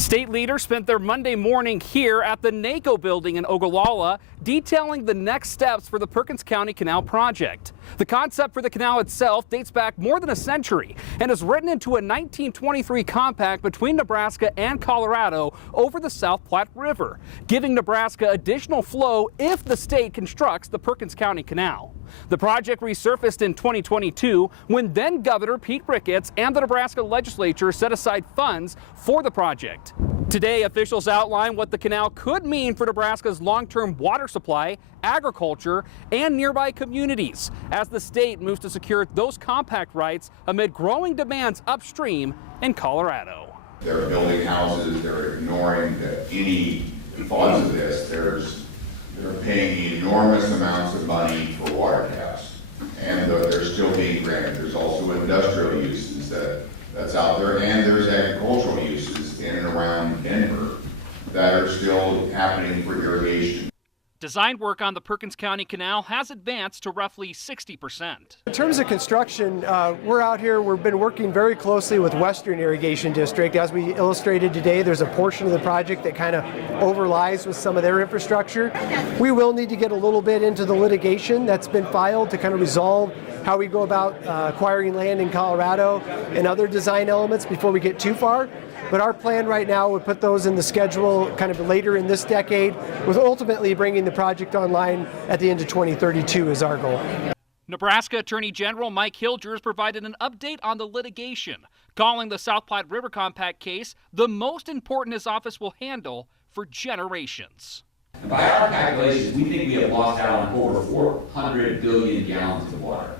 State leaders spent their Monday morning here at the NACO building in Ogallala, detailing the next steps for the Perkins County Canal project. The concept for the canal itself dates back more than a century and is written into a 1923 compact between Nebraska and Colorado over the South Platte River, giving Nebraska additional flow if the state constructs the Perkins County Canal. The project resurfaced in 2022 when then Governor Pete Ricketts and the Nebraska legislature set aside funds for the project. Today, officials outline what the canal could mean for Nebraska's long-term water supply, agriculture, and nearby communities as the state moves to secure those compact rights amid growing demands upstream in Colorado. They're building houses, they're ignoring any funds of this. They're paying enormous amounts of money for water taps, and they're still being granted. There's also industrial uses that's out there, and there's agricultural uses in and around Denver that are still happening for irrigation. Design work on the Perkins County Canal has advanced to roughly 60%. In terms of construction, we're out here, we've been working very closely with Western Irrigation District. As we illustrated today, there's a portion of the project that kind of overlies with some of their infrastructure. We will need to get a little bit into the litigation that's been filed to kind of resolve how we go about acquiring land in Colorado and other design elements before we get too far. But our plan right now would put those in the schedule kind of later in this decade, with ultimately bringing the project online at the end of 2032 is our goal. Nebraska Attorney General Mike Hilgers provided an update on the litigation, calling the South Platte River Compact case the most important his office will handle for generations. And by our calculations, we think we have lost out on over 400 billion gallons of water.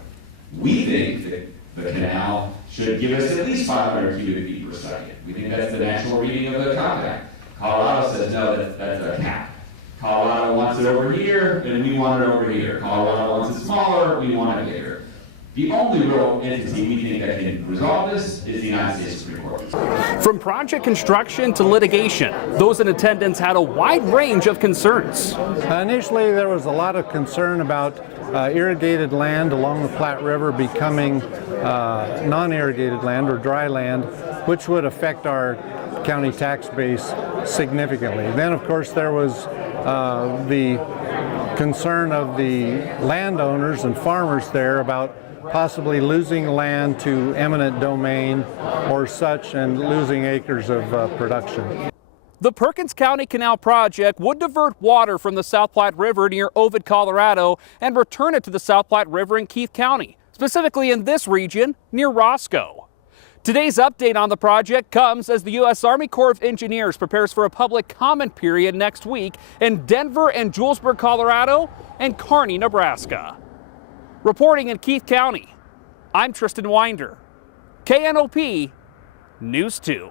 We think that the canal should give us at least 500 cubic feet per second. We think that's the national reading of the compact. Colorado says no, that's a cap. Colorado wants it over here, and we want it over here. Colorado wants it smaller, we want it bigger. The only real entity we think that can resolve this is the United States Supreme Court. From project construction to litigation, those in attendance had a wide range of concerns. Initially, there was a lot of concern about irrigated land along the Platte River becoming non-irrigated land or dry land, which would affect our county tax base significantly. Then, of course, there was the concern of the landowners and farmers there about possibly losing land to eminent domain or such and losing acres of production. The Perkins County Canal project would divert water from the South Platte River near Ovid, Colorado, and return it to the South Platte River in Keith County, specifically in this region near Roscoe. Today's update on the project comes as the U.S. Army Corps of Engineers prepares for a public comment period next week in Denver and Julesburg, Colorado, and Kearney, Nebraska. Reporting in Keith County, I'm Tristan Winder, KNOP News 2.